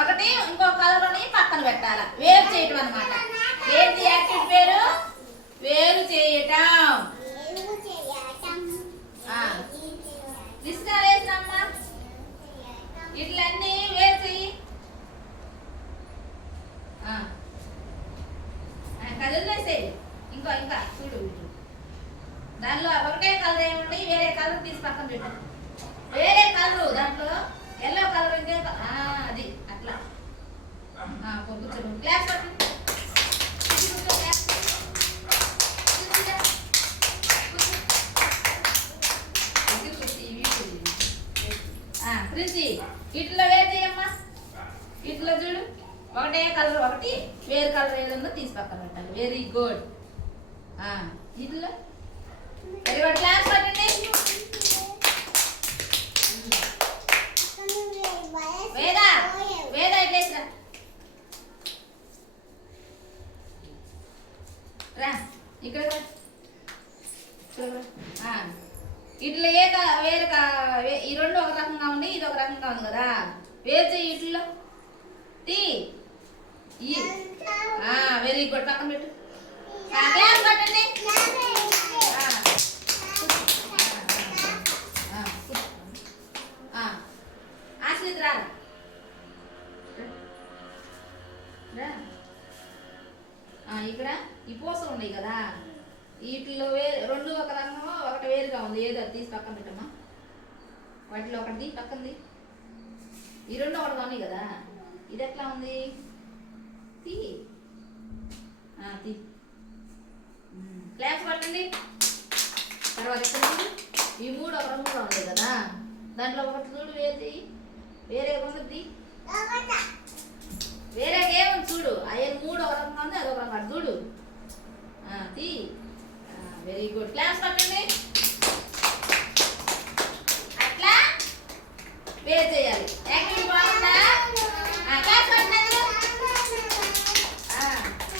ఒకటి ఇంకో కలర్ని పక్కన పెట్టాలి. వేరు చేయటం అనమాట. ఏంటి యాక్టివిటీ పేరు? వేరు చేయటం. తీసుకురాలేసినమ్మా ఇట్లన్నీ వేరు చెయ్యి. కదిలేసేయి. ఇంకా చూడు దానిలో ఒకటే కలర్ ఏముండి వేరే కలర్ తీసి పక్కన పెట్టు. వేరే కలరు దాంట్లో ఎల్లో కలర్ ఇంకే అది అట్లా కూర్చోండి. క్లాస్ ప్రిన్సి ఇట్లా వేరు చేయమ్మా. ఇట్లా చూడు ఒకటే కలర్ ఒకటి వేరే కలర్ ఏదన్నా తీసి పక్కన పెట్టాలి. Very good. ఇట్లా వెరీ గుడ్. క్లాస్ పట్టండి. వేదా వేదా ఇట్లేసిరా రా ఇక్కడ ఇట్లా వేరే ఈ రెండు ఒక రకంగా ఉంది, ఇది ఒక రకంగా ఉంది కదా. వేరు చెయ్యి. ఇట్లో తీ. Very good. పక్కన పెట్టు. క్లాస్ పట్టండి. ఆశ్రిత్ రా. ఇక్కడ ఈ పూసలు ఉన్నాయి కదా, వీటిలో రెండు ఒక రకంగా ఒకటి వేరుగా ఉంది. ఏదో అది తీసి పక్కన పెట్టమ్మా. వాటిలో ఒకటి పక్కనది. ఈ రెండు ఒకటిగా ఉన్నాయి కదా, ఇది ఎట్లా ఉంది? తీ. క్లాస్ పట్టండి. తర్వాత ఇక్కడ ఈ మూడు ఒక రంగులో ఉన్నాయి కదా, దాంట్లో ఒకటి చూడు వేసి వేరే ఉన్నది. వేరే ఏముంది చూడు. అయ్యే మూడు ఒక రకంగా ఉంది, అదొక రకంగా చూడు. తీ. Very good. క్లాస్ పట్టండి.